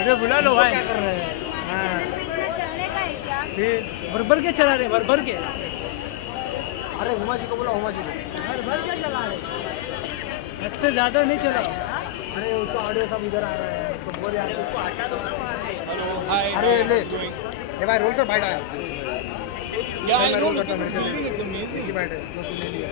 अरे बुला लो भाई। क्या कर रहे हैं? हाँ। इतना चलने का है क्या? भर के चला रहे, भर के। अरे उमा जी को बोला, उमा जी को। भर के चला रहे, हद से ज्यादा नहीं चला। अरे उसका ऑडियो सब इधर आ रहा है, तो बोल यार उसको हटा दो। Hi, अरे ले, ये भाई रोल कर बैठ आया। yeah, I know, role look करता at this हूँ, building, it's amazing. बैठ है, तो तू ले लिया।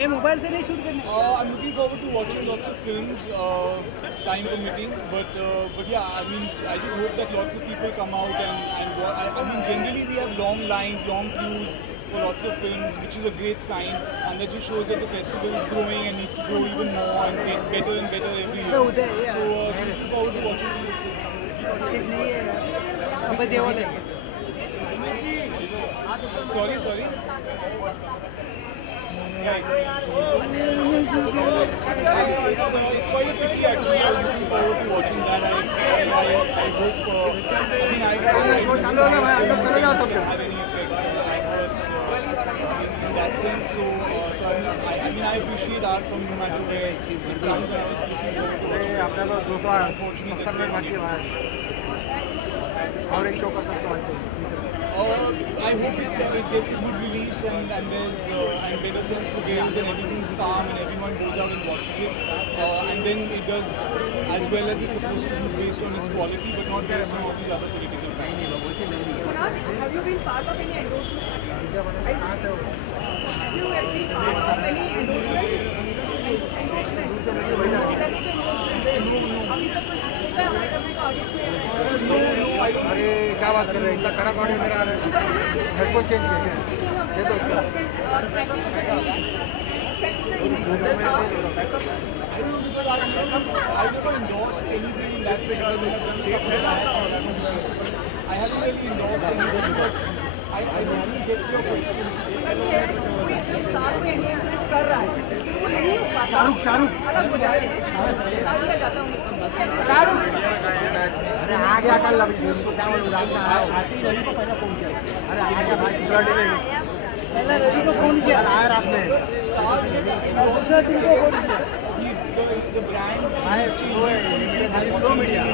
ये मोबाइल से नहीं शूट करना। I'm looking forward to watching lots of films, time permitting. But yeah, I mean, I just hope that lots of people come out and I mean, generally we have long lines, long queues for lots of films, which is a great sign, and that just shows that the festival is growing and needs to grow even more and get better and better every year. So looking forward to watching some of the films. Sorry. Right. It's quite a pity actually. I was looking forward to watching that. I hope. I mean, in that sense. So I mean, I appreciate art from no matter where it comes. And I was looking forward to watching. आपका तो 270 minute बाकी है भाई, और एक show कर सकते हो ऐसे। I hope it gets a good release and there's and better sense prevails and everything's calm and everyone goes out and watches it, and then it does as well as it's supposed to do based on its quality, but not based on all these other political factors. Have you been part of any endorsement? Have you been part of any endorsement? अरे क्या बात कर रहे हैं, इतना कड़क audio मेरा आ रहा है। हेडफोन चेंज किया क्या? दे दो उसको। I've never endorsed anything in that sense. I haven't really endorsed anything, but I really get your question. Shahrukh अरे आ गया कल अभी क्या बोलूं, रात में आया छाती रवि को पहले फोन किया। अरे आ गया भाई, सिक्योरिटी में पहले रवि को फोन किया, आया रात में दूसरा दिन को फोन किया। The brand भाई slow media of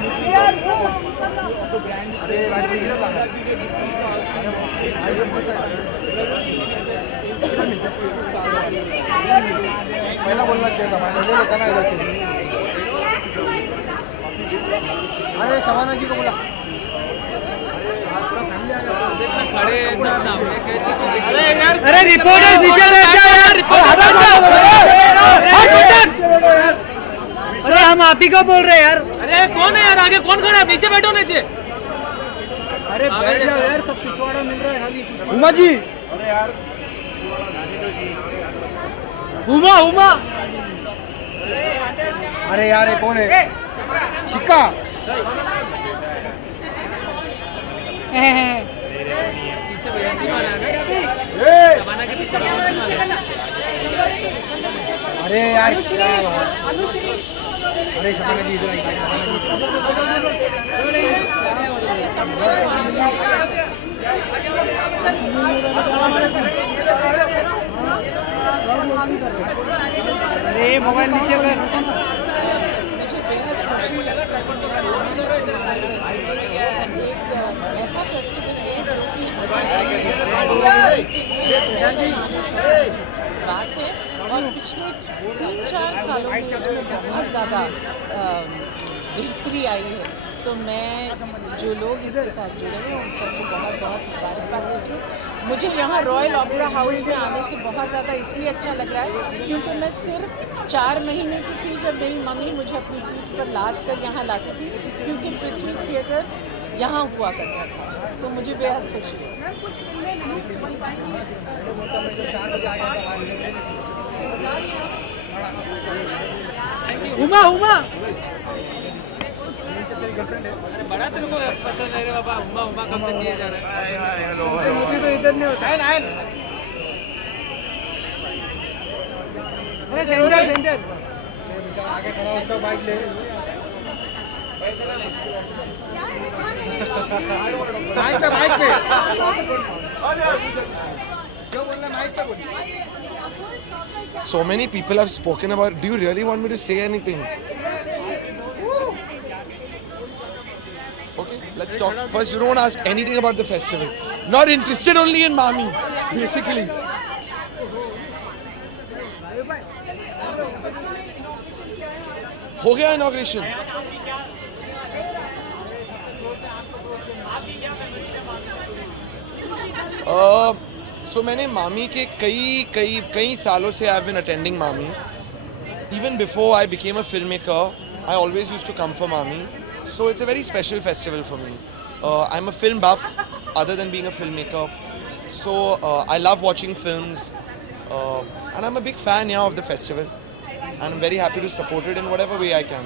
the brand अरे भाई वीडियो लगा different stars from पहला बोलना चाहिए था भाई, मुझे होता ना इधर से। अरे शबाना जी को बोला, अरे रिपोर्टर नीचे बैठ जाओ यार, अरे हम आप ही को बोल रहे हैं यार। अरे कौन है यार, आगे कौन खड़ा है, नीचे बैठो नीचे। अरे बैठ जाओ यार, सब पिछवाड़ा मिल रहा है खाली। उमा जी, उमा अरे यार ये कौन है? शिक्का पीछे भैया जी माना है, जमाना के पीछे अरे यार अरे शबाना जी इधर आई, शबाना जी अरे मोबाइल नीचे कर। ऐसा फेस्टिवल है जो कि बात है, और पिछले 3-4 सालों में इसमें बहुत ज़्यादा बेहतरी आई है। तो मैं जो लोग इसके साथ जुड़े हैं उन सबको बहुत मुबारकबाद देती हूँ। मुझे यहाँ रॉयल ओपेरा हाउस में आने से बहुत ज़्यादा इसलिए अच्छा लग रहा है क्योंकि मैं सिर्फ 4 महीने की थी जब मेरी मम्मी मुझे अपनी पीठ पर लाद कर यहाँ लाती थी, क्योंकि पृथ्वी थिएटर यहाँ हुआ करता था। तो मुझे बेहद खुशी है। उमा बड़ा तेरे को पसंद है रे बाबा, उमा कब से किया जा रहा है। मोदी तो इधर नहीं होता है। अरे सेंटर आगे खड़ा उसका बाइक ले बाइक पे जो बोलना माइक पे बोल। So many people have spoken about it. Do you really want me to say anything? Okay, let's talk. First, you don't want to ask anything about the festival. Not interested only in Mami, basically. हो गया inauguration? So मैंने मामी के कई सालों से I've been attending Mami. Even before I became a filmmaker, I always used to come for Mami. So it's a very special festival for me. I'm a film buff, other than being a filmmaker. So I love watching films, and I'm a big fan of the festival. And I'm very happy to support it in whatever way I can.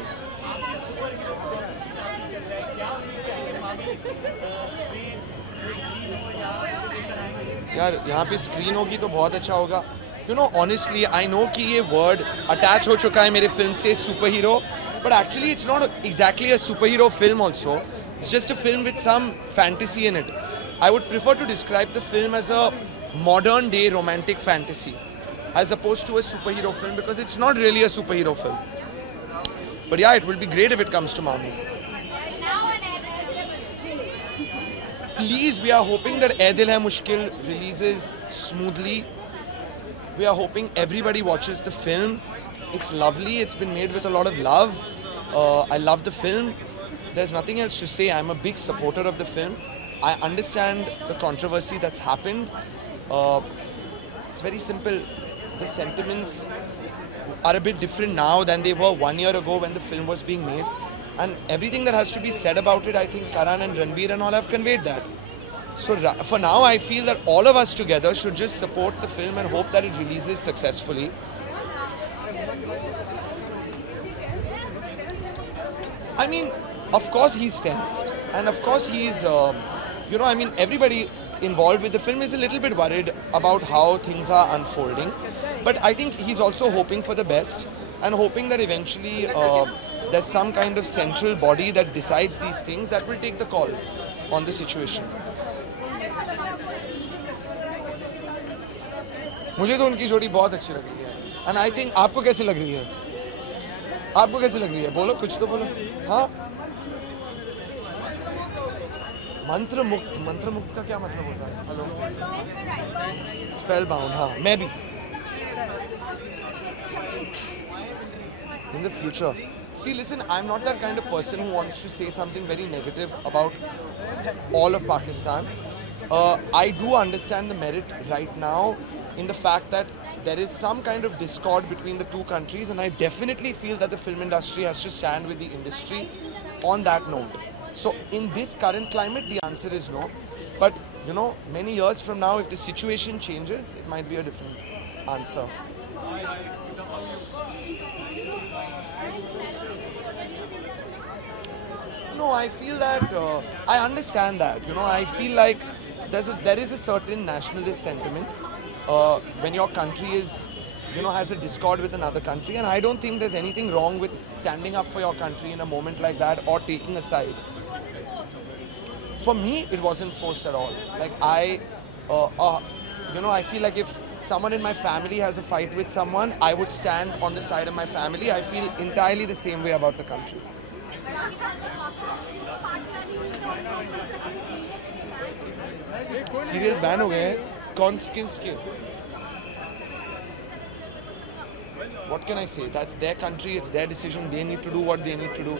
यार यहाँ पे screen होगी तो बहुत अच्छा होगा. You know, honestly, I know कि ये word attach हो चुका है मेरे film से superhero, but actually it's not exactly a superhero film also. It's just a film with some fantasy in it. I would prefer to describe the film as a modern day romantic fantasy as opposed to a superhero film, because it's not really a superhero film. But yeah, it will be great if it comes to Mami. Please, we are hoping that Ae Dil Hai Mushkil releases smoothly. We are hoping everybody watches the film. It's lovely. It's been made with a lot of love. I love the film. There's nothing else to say. I'm a big supporter of the film. I understand the controversy that's happened. It's very simple. The sentiments are a bit different now than they were 1 year ago when the film was being made. And everything that has to be said about it, I think Karan and Ranbir and all have conveyed that. So for now, I feel that all of us together should just support the film and hope that it releases successfully. I mean, of course he's tensed. And of course he's, everybody involved with the film is a little bit worried about how things are unfolding. But I think he's also hoping for the best and hoping that eventually there's some kind of central body that decides these things that will take the call on the situation. मुझे तो उनकी जोड़ी बहुत अच्छी लग रही है. And I think आपको कैसे लग रही है? आपको कैसे लग रही है? बोलो, कुछ तो बोलो. हाँ? मंत्र मुक्त का क्या मतलब होता है? हेलो? Spell bound, हाँ, मैं भी. In the future. See, listen, I'm not that kind of person who wants to say something very negative about all of Pakistan. I do understand the merit right now in the fact that there is some kind of discord between the two countries, and I definitely feel that the film industry has to stand with the industry on that note. So in this current climate, the answer is no. But, you know, many years from now, if the situation changes, it might be a different answer. No, I feel that, I understand that, you know, I feel like there is a certain nationalist sentiment when your country is, you know, has a discord with another country, and I don't think there's anything wrong with standing up for your country in a moment like that or taking a side. For me, it wasn't forced at all. Like I feel like if someone in my family has a fight with someone, I would stand on the side of my family. I feel entirely the same way about the country. Serials ban हो गए हैं. किसके? What can I say? That's their country, it's their decision. They need to do what they need to do.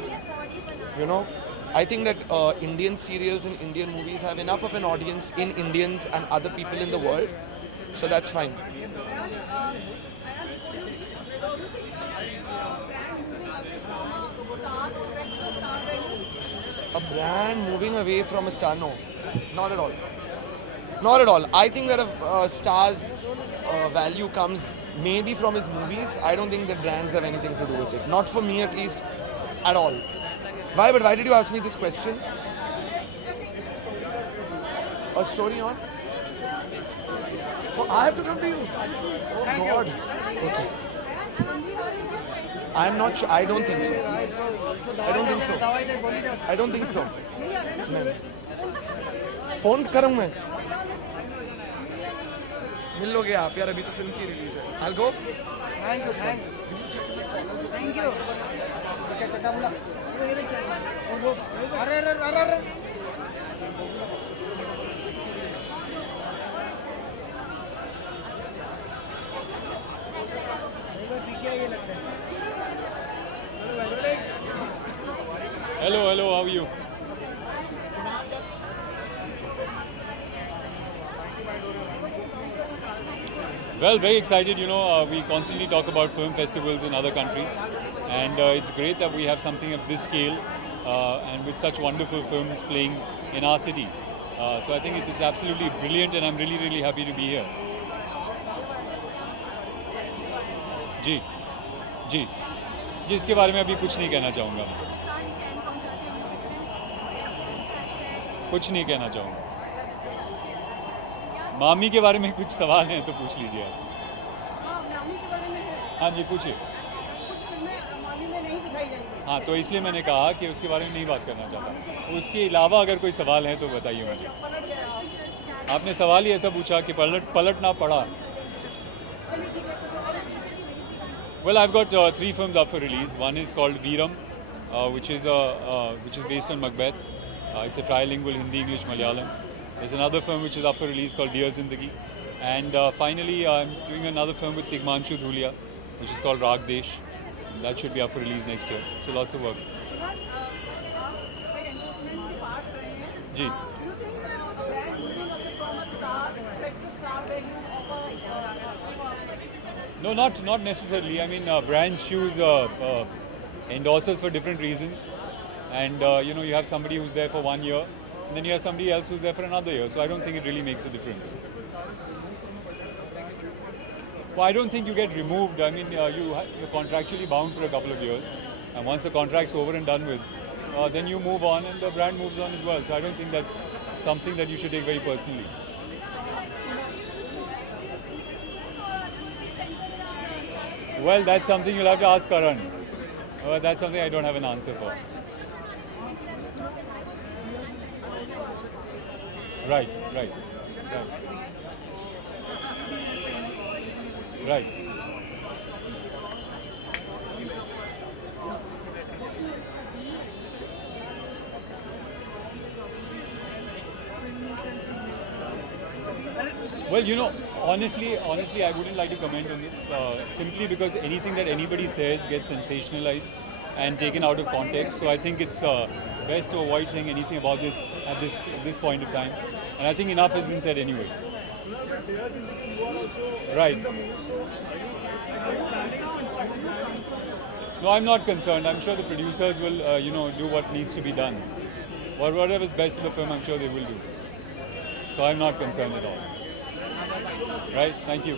You know, I think that Indian serials and Indian movies have enough of an audience in Indians and other people in the world. So that's fine. A brand moving away from a star? No, not at all. Not at all. I think that a star's value comes maybe from his movies. I don't think that brands have anything to do with it. Not for me, at least, at all. Why? But why did you ask me this question? A story on? Oh, I have to come to you. Oh God. Okay. I'm not sure. I don't think so. I don't think so. I don't think so. No. Phone करूँ मैं मिल लोगे आप यार, अभी तो film की release है। I'll go. Thank you thank you. चटा बोला अरे अरे अरे अरे Hello, how are you? Well, very excited. We constantly talk about film festivals in other countries, and it's great that we have something of this scale and with such wonderful films playing in our city. So I think it's absolutely brilliant, and I'm really, really happy to be here. जी, जी, जी, इसके बारे में अभी कुछ नहीं कहना चाहूँगा। कुछ नहीं कहना चाहूँगा। मामी के बारे में कुछ सवाल हैं तो पूछ लीजिए आप। हाँ जी, पूछिए। हाँ, तो इसलिए मैंने कहा कि उसके बारे में नहीं बात करना चाहता। उसके अलावा अगर कोई सवाल है तो बताइए मुझे। आपने सवाल ही ऐसा पूछा कि पलटना पड़ा। Well, I've got 3 films up for release. One is called Veeram, which is based on Macbeth. It's a trilingual Hindi, English, Malayalam. There's another film which is up for release called Dear Zindagi. And finally, I'm doing another film with Tigmanshu Dhulia, which is called Raag Desh. And that should be up for release next year. So lots of work. Ji. No, not necessarily. I mean, brands choose endorsers for different reasons. And, you have somebody who's there for 1 year, and then you have somebody else who's there for another year. So I don't think it really makes a difference. Well, I don't think you get removed. I mean, you're contractually bound for a couple of years. And once the contract's over and done with, then you move on and the brand moves on as well. So I don't think that's something that you should take very personally. Well, that's something you'll have to ask Karan. That's something I don't have an answer for. Right. Well, honestly, I wouldn't like to comment on this, simply because anything that anybody says gets sensationalized and taken out of context. So I think it's best to avoid saying anything about this at this point of time. And I think enough has been said anyway. Right. No, I'm not concerned. I'm sure the producers will, do what needs to be done. Whatever is best for the film, I'm sure they will do. So I'm not concerned at all. Right? Thank you.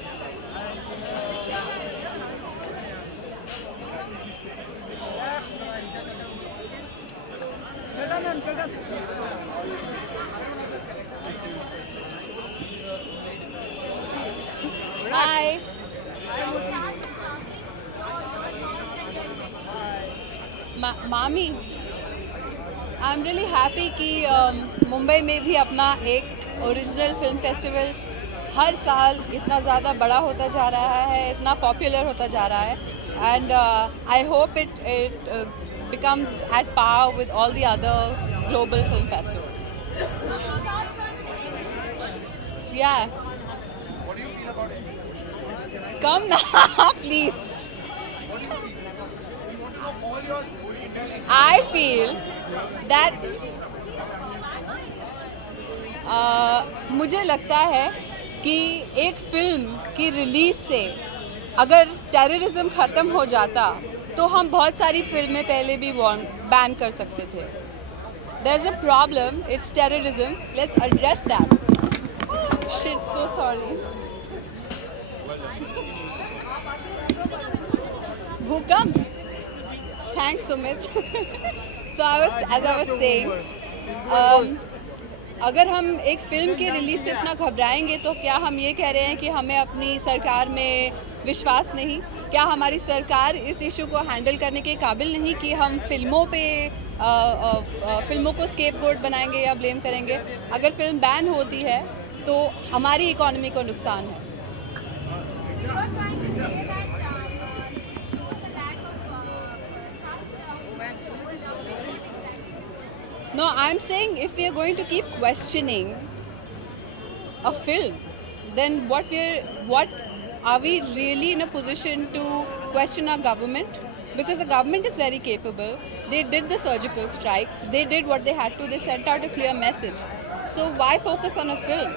Hi. Mami, I'm really happy कि मुंबई में भी अपना एक original film festival हर साल इतना ज़्यादा बड़ा होता जा रहा है, इतना पॉपुलर होता जा रहा है, and I hope it becomes at par with all the other global film festivals. Yeah. What do you feel about it? Come now, please. I feel that मुझे लगता है कि एक फिल्म की रिलीज से अगर टेररिज्म ख़त्म हो जाता तो हम बहुत सारी फिल्में पहले भी बैन कर सकते थे. There is a problem. It's terrorism. Let's address that. Shit, so sorry. Bhukam. Thanks, Sumit. So as I was saying, अगर हम एक फिल्म की रिलीज से इतना घबराएंगे तो क्या हम ये कह रहे हैं कि हमें अपनी सरकार में विश्वास नहीं? क्या हमारी सरकार इस इशू को हैंडल करने के काबिल नहीं कि हम फिल्मों को स्केपगोट बनाएंगे या ब्लेम करेंगे? अगर फिल्म बैन होती है तो हमारी इकोनॉमी को नुकसान है, say that this shows the lack of trust over the government? No, I'm saying if we are going to keep questioning a film, then what are we really in a position to question our government? Because the government is very capable. They did the surgical strike. They did what they had to. They sent out a clear message. So why focus on a film?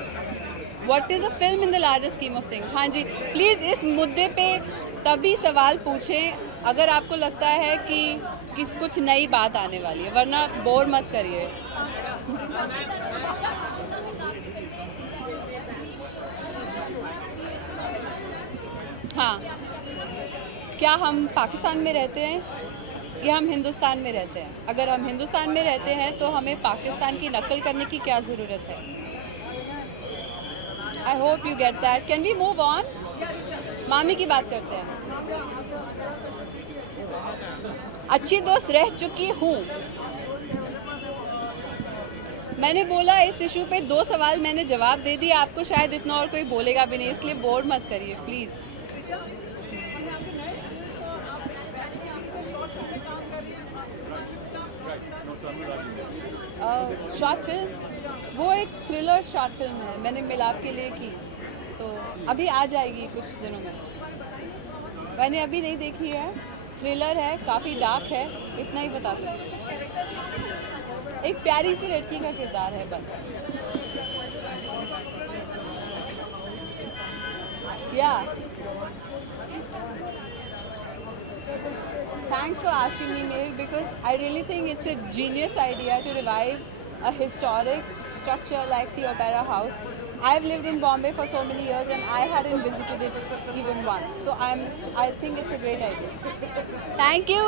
What is a film in the larger scheme of things? हाँ जी, please इस मुद्दे पे तभी सवाल पूछें अगर आपको लगता है कि कुछ नई बात आने वाली है, वरना बोर मत करिए. हाँ, क्या हम पाकिस्तान में रहते हैं या हम हिंदुस्तान में रहते हैं? अगर हम हिंदुस्तान में रहते हैं तो हमें पाकिस्तान की नकल करने की क्या ज़रूरत है? I hope you get that. Can we move on? मामी की बात करते हैं. अच्छी दोस्त रह चुकी हूँ. मैंने बोला इस इशू पे 2 सवाल मैंने जवाब दे दिया. आपको शायद इतना और कोई बोलेगा भी नहीं, इसलिए बोर मत करिए प्लीज़. शॉर्ट फिल्म, वो एक थ्रिलर शॉर्ट फिल्म है, मैंने मिलाप के लिए की, तो अभी आ जाएगी कुछ दिनों में. मैंने अभी नहीं देखी है. थ्रिलर है, काफ़ी डार्क है, इतना ही बता सकती हूँ. एक प्यारी सी लड़की का किरदार है बस. या Thanks for asking me, Meher, because I really think it's a genius idea to revive a historic structure like the Opera House. I've lived in Bombay for so many years and I hadn't visited it even once. So I think it's a great idea. Thank you.